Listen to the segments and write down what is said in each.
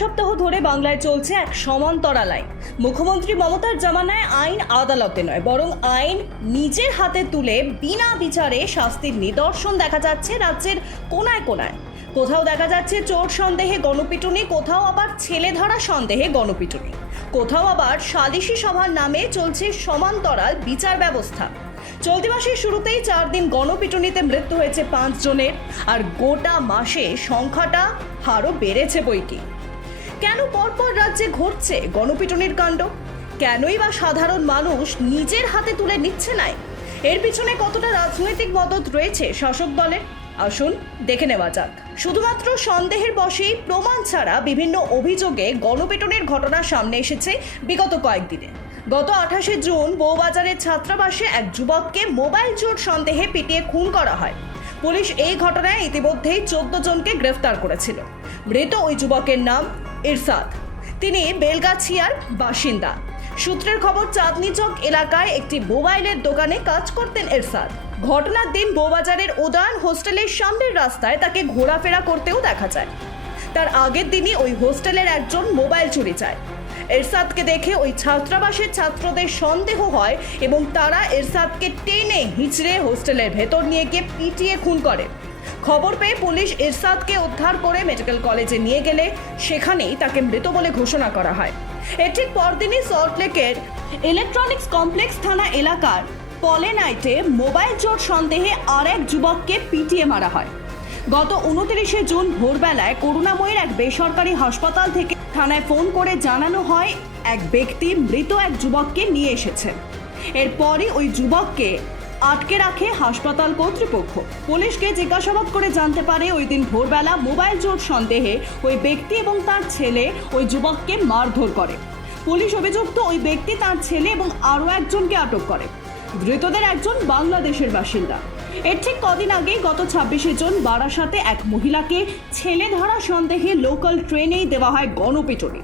সপ্তাহ ধরে বাংলায় চলছে এক সমান্তরাল আইন মুখ্যমন্ত্রী মমতার জামানায় আইন আদালতে নয়, বরং আইন নিজের হাতে তুলে বিনা বিচারে শাস্তির নিদর্শন দেখা যাচ্ছে রাজ্যের কোনায় কোনায়। কোথাও দেখা যাচ্ছে চোর সন্দেহে গণপিটুনি, কোথাও আবার ছেলে ধরা সন্দেহে গণপিটুনি। কোথাও আবার সালিশি সভার নামে চলছে সমান্তরাল বিচার ব্যবস্থা। চলতি মাসের শুরুতেই চার দিন গণপিটুনিতে মৃত্যু হয়েছে পাঁচ জনের, আর গোটা মাসে সংখ্যাটা আরও বেড়েছে বইকি কেন পরপর রাজ্যে ঘটছে গণপিটুনির কাণ্ড? কেনই বা সাধারণ মানুষ নিজের হাতে তুলে নিচ্ছে নাই? এর পিছনে কতটা রাজনৈতিক মদত রয়েছে শাসক দলের? আসুন দেখে নেওয়া যাক। শুধুমাত্র সন্দেহের বশেই প্রমাণ ছাড়া বিভিন্ন অভিযোগে গণপিটুনির ঘটনা সামনে এসেছে বিগত কয়েকদিনে। গত আঠাশে জুন বউবাজারের ছাত্রাবাসে এক যুবককে মোবাইল চোর সন্দেহে পিটিয়ে খুন করা হয়। পুলিশ এই ঘটনায় ইতিমধ্যেই চোদ্দ জনকে গ্রেফতার করেছিল। মৃত ওই যুবকের নাম ইরসাদ তিনি বেলগাছিয়ার বাসিন্দা। সূত্রের খবর চাঁদনি চক এলাকায় একটি মোবাইলের দোকানে কাজ করতেন এরসাদ ঘটনার দিন বউবাজারের উদয়ন হোস্টেলের সামনের রাস্তায় তাকে ঘোরাফেরা করতেও দেখা যায়। তার আগের দিনই ওই হোস্টেলের একজন মোবাইল চুরি চায়। এরশাদকে দেখে ওই ছাত্রাবাসের ছাত্রদের সন্দেহ হয় এবং তারা এরশাদকে টেনে হিচড়ে হোস্টেলের ভেতর নিয়ে গিয়ে পিটিয়ে খুন করে। খবর পেয়ে পুলিশ ইরসাদকে উদ্ধার করে মেডিকেল কলেজে নিয়ে গেলে সেখানেই তাকে মৃত বলে ঘোষণা করা হয়। এর ঠিক পরদিনই সল্টলেকের ইলেকট্রনিক্স কমপ্লেক্স থানা এলাকার পলেনাইটে মোবাইল চোর সন্দেহে আর এক যুবককে পিটিয়ে মারা হয়। গত উনত্রিশে জুন ভোরবেলায় করুণাময়ের এক বেসরকারি হাসপাতাল থেকে থানায় ফোন করে জানানো হয়, এক ব্যক্তি মৃত এক যুবককে নিয়ে এসেছেন এরপরই ওই যুবককে আটকে রাখে হাসপাতাল কর্তৃপক্ষ। পুলিশকে জিজ্ঞাসাবাদ করে জানতে পারে ওই দিন ভোরবেলা মোবাইল চোর সন্দেহে ওই ব্যক্তি এবং তার ছেলে ওই যুবককে মারধর করে। পুলিশ অভিযুক্ত ওই ব্যক্তি, তার ছেলে এবং আরও একজনকে আটক করে। ধৃতদের একজন বাংলাদেশের বাসিন্দা। এর ঠিক কদিন আগে গত ছাব্বিশে জন বারাসাতে এক মহিলাকে ছেলে ধরা সন্দেহে লোকাল ট্রেনেই দেওয়া হয় গণপিটুনি।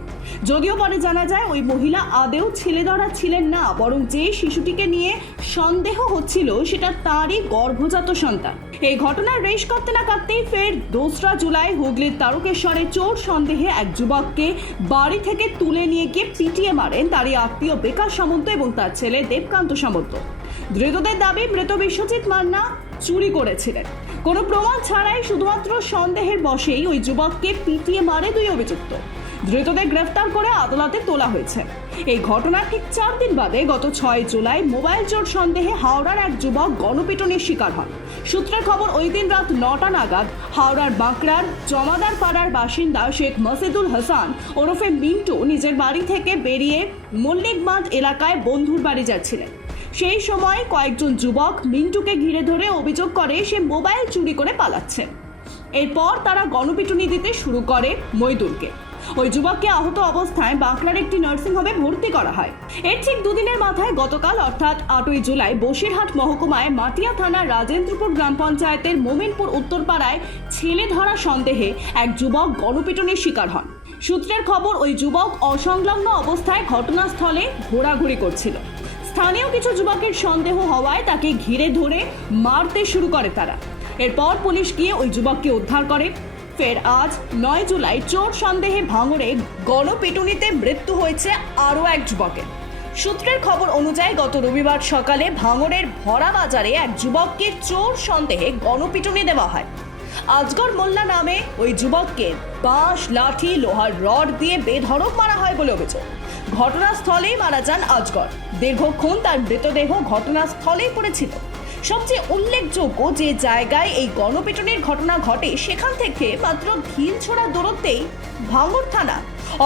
যদিও পরে জানা যায় ওই মহিলা আদেও ছেলে ধরা ছিলেন না, বরং যে শিশুটিকে নিয়ে সন্দেহ হচ্ছিল সেটা তারই গর্ভজাত সন্তান। এই ঘটনার রেশ কাটতে না কাটতেই ফের দোসরা জুলাই হুগলির তারকেশ্বরে চোর সন্দেহে এক যুবককে বাড়ি থেকে তুলে নিয়ে গিয়ে পিটিয়ে মারেন তারই আত্মীয় বেকার সামন্ত এবং তার ছেলে দেবকান্ত সামন্ত। ধৃতদের দাবি, মৃত বিশ্বজিৎ মান্না চুরি করেছিলেন। কোনো প্রমাণ ছাড়াই শুধুমাত্র সন্দেহের বশেই ওই যুবককে পিটিয়ে মারে দুই অভিযুক্ত। ধৃতদের গ্রেফতার করে আদালতে তোলা হয়েছে। এই ঘটনার ঠিক চার দিন বাদে গত ছয় জুলাই মোবাইল চোর সন্দেহে হাওড়ার এক যুবক গণপিটুনির শিকার হন। সূত্রের খবর, ওই দিন রাত নটা নাগাদ হাওড়ার বাঁকড়ার জমাদার পাড়ার বাসিন্দা শেখ মসিদুল হাসান ওরফে মিন্টু নিজের বাড়ি থেকে বেরিয়ে মল্লিকবাঁধ এলাকায় বন্ধুর বাড়ি যাচ্ছিলেন। সেই সময় কয়েকজন যুবক মিন্টুকে ঘিরে ধরে অভিযোগ করে সে মোবাইল চুরি করে পালাচ্ছে। এরপর তারা গণপিটুনি দিতে শুরু করে মইদুলকে। ওই যুবককে আহত অবস্থায় বাঁকড়ার একটি নার্সিংহোমে ভর্তি করা হয়। এর ঠিক দুদিনের মাথায় গতকাল অর্থাৎ আটই জুলাই বসিরহাট মহকুমায় মাটিয়া থানার রাজেন্দ্রপুর গ্রাম পঞ্চায়েতের মোমিনপুর উত্তরপাড়ায় ছেলে ধরা সন্দেহে এক যুবক গণপিটুনির শিকার হন। সূত্রের খবর, ওই যুবক অসংলগ্ন অবস্থায় ঘটনাস্থলে ঘোরাঘুরি করছিল। স্থানীয় কিছু যুবকের সন্দেহ হওয়ায় তাকে ঘিরে ধরে মারতে শুরু করে তারা। এরপর পুলিশ গিয়ে ওই যুবককে উদ্ধার করে। ফের আজ নয় জুলাই চোর সন্দেহে ভাঙড়ে গণপিটুনিতে মৃত্যু হয়েছে আরও এক যুবকের। সূত্রের খবর অনুযায়ী গত রবিবার সকালে ভাঙড়ের ভরা বাজারে এক যুবককে চোর সন্দেহে গণপিটুনি দেওয়া হয়। আজগর মোল্লা নামে ওই যুবককে বাঁশ, লাঠি, লোহার রড দিয়ে বেধড়ক মারা হয় বলে অভিযোগ। ঘটনাস্থলেই মারা যান আজগর। দীর্ঘক্ষণ তার মৃতদেহ ঘটনাস্থলেই পড়েছিল। সবচেয়ে উল্লেখযোগ্য যে জায়গায় এই গণপিটুনির ঘটনা ঘটে, সেখান থেকে মাত্র ঢিল ছোড়া দূরত্বেই ভাঙড় থানা।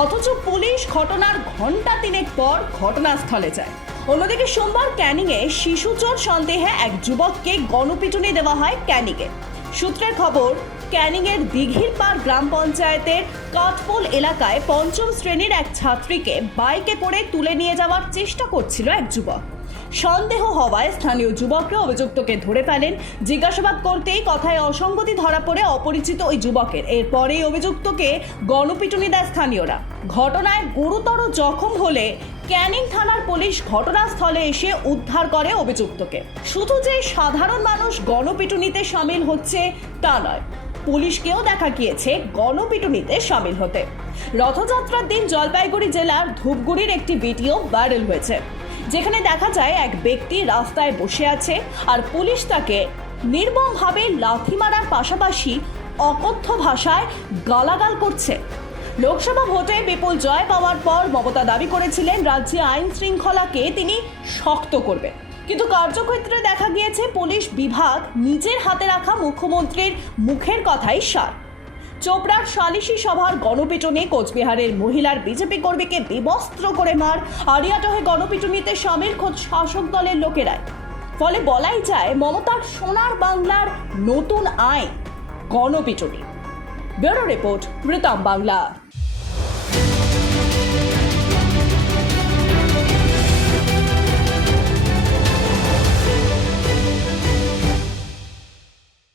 অথচ পুলিশ ঘটনার ঘণ্টা তিনেক পর ঘটনাস্থলে যায়। অন্যদিকে সোমবার ক্যানিংয়ে শিশু চোর সন্দেহে এক যুবককে গণপিটুনি দেওয়া হয় ক্যানিংয়ে। সূত্রের খবর, ক্যানিংয়ের দিঘির পাড় গ্রাম পঞ্চায়েতের কাঠপোল এলাকায় পঞ্চম শ্রেণির এক ছাত্রীকে বাইকে করে তুলে নিয়ে যাওয়ার চেষ্টা করছিল এক যুবক। সন্দেহ হওয়ায় স্থানীয় যুবকরা অভিযুক্তকে ধরে ফেলেন। জিজ্ঞাসাবাদ করতেই কথায় অসঙ্গতি ধরা পড়ে অপরিচিত ওই যুবকের। এরপরেই অভিযুক্তকে গণপিটুনি দেয় স্থানীয়রা। ঘটনায় গুরুতর জখম হলে ক্যানিং থানার পুলিশ ঘটনাস্থলে এসে উদ্ধার করে অভিযুক্তকে। শুধু যে সাধারণ মানুষ গণপিটুনিতে সামিল হচ্ছে তা নয়, পুলিশকেও দেখা গিয়েছে গণপিটুনিতে সামিল হতে। রথযাত্রার দিন জলপাইগুড়ি জেলার ধূপগুড়ির একটি ভিডিও ভাইরাল হয়েছে। যেখানে দেখা যায় এক ব্যক্তি রাস্তায় বসে আছে আর পুলিশ তাকে নির্মমভাবে লাথি মারার পাশাপাশি অকথ্য ভাষায় গালাগাল করছে। লোকসভা ভোটে বিপুল জয় পাওয়ার পর মমতা দাবি করেছিলেন, রাজ্যে আইন শৃঙ্খলাকে তিনি শক্ত করবেন। কিন্তু কার্যক্ষেত্রে দেখা গিয়েছে, পুলিশ বিভাগ নিজের হাতে রাখা মুখ্যমন্ত্রীর মুখের কথাই সার। চোপড়ার সালিশি সভার গণপিটনে কোচবিহারের মহিলার বিজেপি কর্মীকে বিবস্ত্র করে মার। আরিয়াটহে গণপিটুনিতে সামিল খোঁজ শাসক দলের লোকেরাই। ফলে বলাই যায়, মমতার সোনার বাংলার নতুন আইন, গণপিটুনি। Bureau report Pritam Bangla.